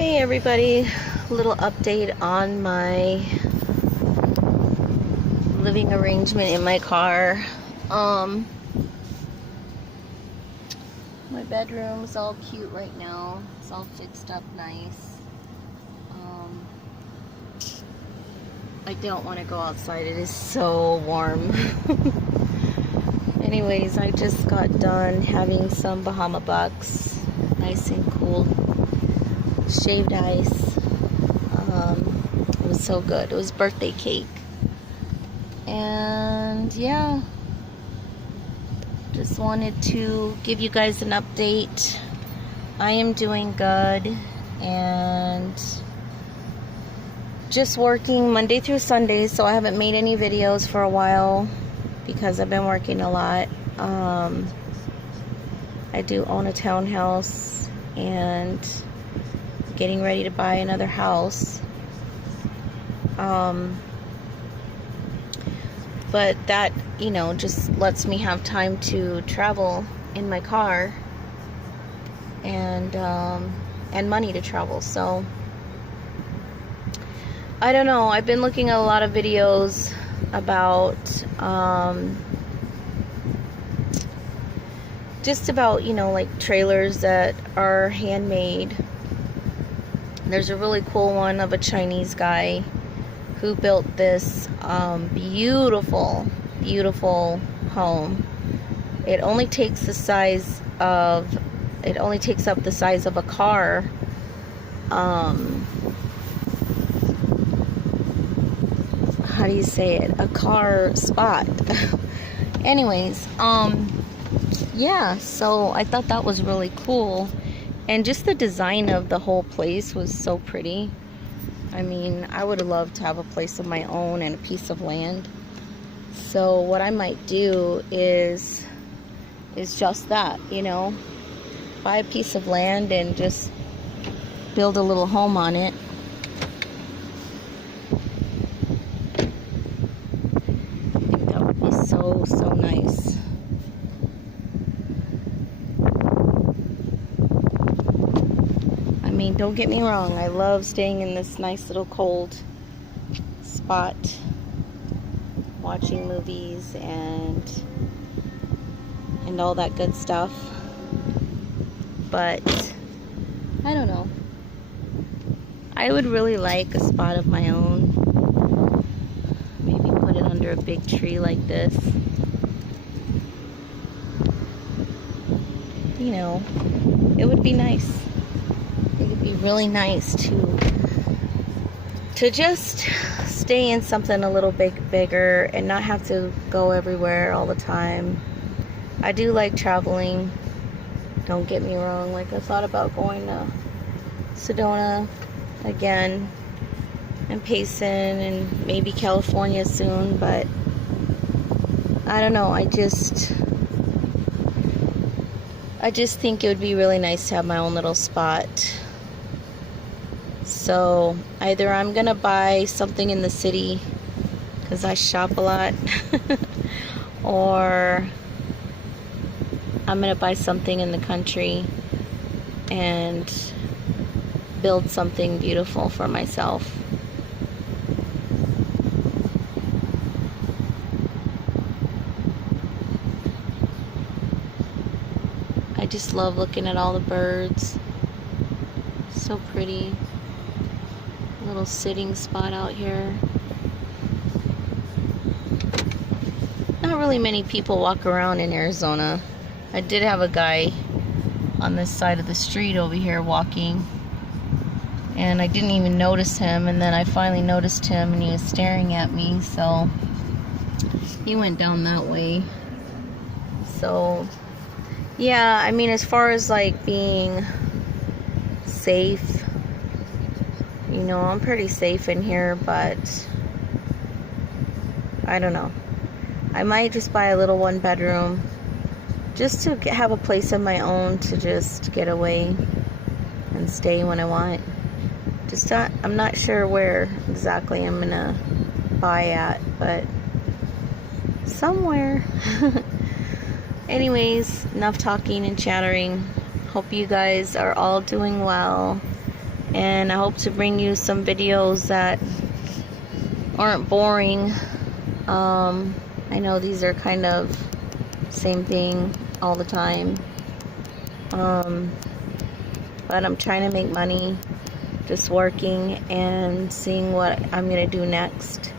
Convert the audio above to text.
Hey everybody, a little update on my living arrangement in my car. My bedroom's all cute right now. It's all fixed up nice. I don't want to go outside. It is so warm. Anyways, I just got done having some Bahama Bucks, nice and cool, shaved ice. It was so good. It was birthday cake. And yeah, just wanted to give you guys an update. I am doing good and just working Monday through Sunday, so I haven't made any videos for a while because I've been working a lot. I do own a townhouse and getting ready to buy another house. But that, just lets me have time to travel in my car and money to travel. So I don't know. I've been looking at a lot of videos about just about, like trailers that are handmade. There's a really cool one of a Chinese guy who built this beautiful home. It only takes up the size of a car. How do you say it? A car spot. Anyways, yeah, so I thought that was really cool. And just the design of the whole place was so pretty. I mean, I would love to have a place of my own and a piece of land. So what I might do is just that, buy a piece of land and just build a little home on it. I think that would be so nice. I mean, don't get me wrong, I love staying in this nice little cold spot, watching movies and all that good stuff. But I don't know. I would really like a spot of my own. Maybe put it under a big tree like this. It would be nice. It would be really nice to just stay in something a little bigger and not have to go everywhere all the time. I do like traveling. Don't get me wrong. Like, I thought about going to Sedona again and Payson and maybe California soon, but I don't know. I just think it would be really nice to have my own little spot. So either I'm gonna buy something in the city because I shop a lot, or I'm gonna buy something in the country and build something beautiful for myself. I just love looking at all the birds. So pretty. Little sitting spot out here. Not really many people walk around in Arizona. I did have a guy on this side of the street over here walking, and I didn't even notice him, and then I finally noticed him and he was staring at me, so he went down that way. So yeah, I mean, as far as like being safe, I'm pretty safe in here, but I don't know. I might just buy a little one bedroom just to have a place of my own to just get away and stay when I want. I'm not sure where exactly I'm gonna buy at, but somewhere. Anyways, enough talking and chattering. Hope you guys are all doing well and I hope to bring you some videos that aren't boring. I know these are kind of same thing all the time, but I'm trying to make money, just working and seeing what I'm gonna do next.